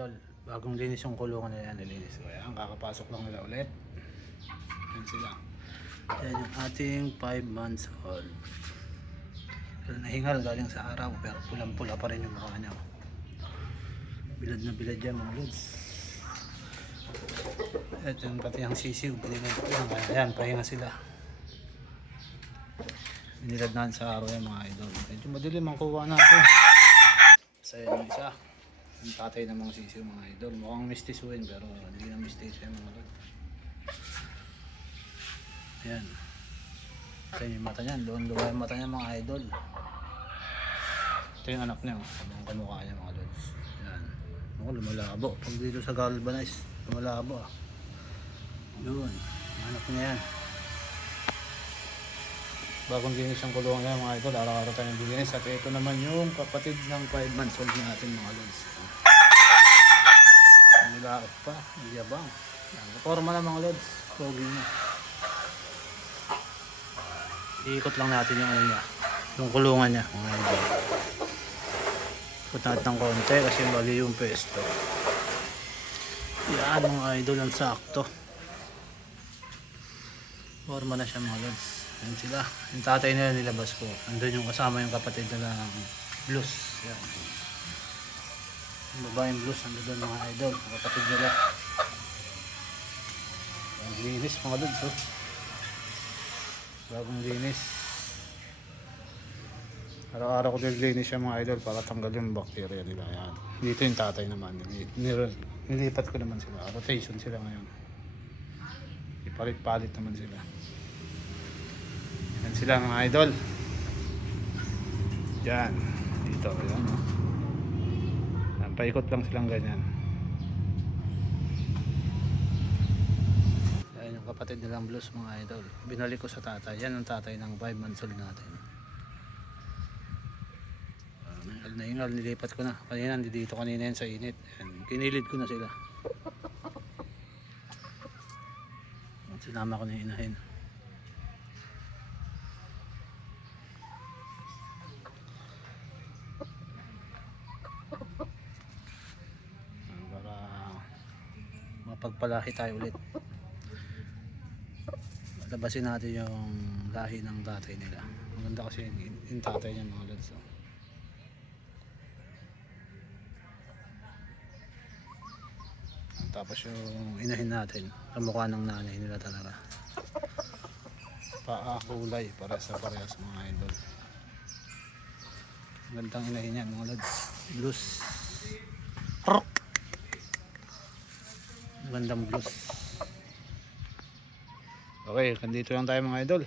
idol. Bagong linis yung kulungan nila, nilinis ko. Ayan, kakapasok lang nila ulit. Yan sila. Yan yung ating 5 months old. Nahingal galing sa araw, pero pulang-pula pa rin yung mukha niya. Bilad na bilad yan mga lods. Ito yung pati ang sisiw, binilad ko lang. Ayan, pahinga sila. Binilad na sa araw yan mga idol. Medyo madilim ang kuha natin. Sa yung isa. Yung tatay ng mga sisiw mga idol. Mukhang mistisuin pero hindi na mistis yan mga idol. Ayan. Ito yung mata niyan. Doon luwa yung mata niya mga idol. Ito yung anak niya. oh. Ang kamukha niya mga lods. Ayan. Ako lumalabo. Pag dito sa galvanize, lumalabo ah. Yun. Anak niya yan. Bagong linis ang kulungan niya mga idol. Araw-araw tayong linis. At ito naman yung kapatid ng 5 months old natin mga lods. Nilaot pa. Yabang. Yan. Forma na mga lods. Pogi na. Iikot lang natin yung ano niya. Yung kulungan niya mga idol. Ikot natin ng konti kasi mali yung pesto. Yan mga idol ang sakto. Forma na siya mga lods. Yan sila. Yung tatay nila nilabas ko. Andun yung kasama yung kapatid nila ng blues. Yan. Yung babaeng blues andun doon mga idol. Kapatid nila. Linis mga lods oh. Bagong linis. Araw-araw ko nilinis siya mga idol para tanggal yung bacteria nila. Yan. Dito yung tatay naman. Nili- nil- Nilipat ko naman sila. Rotation sila ngayon. Ipalit-palit naman sila. Yan sila mga idol. Yan. Dito. Yan. Oh. Yan, paikot lang silang ganyan. Yan yung kapatid nilang blues mga idol. Binalik ko sa tatay. Yan ang tatay ng 5 months old natin. Naingal na ingal, nilipat ko na. Kanina, dito kanina yan sa init. Yan, kinilid ko na sila. Sinama ko na inahin. Ah, Para mapagpalahi tayo ulit. Labasin natin yung lahi ng tatay nila. Maganda kasi yung, yung tatay niya mga lods. oh. Tapos yung inahin natin, kamukha ng nanay nila talaga. Paa, kulay, para sa parehas mga idol. Gandang inahin yan mga lods. Prok! Gandang blues. Okay, kandito lang tayo mga idol.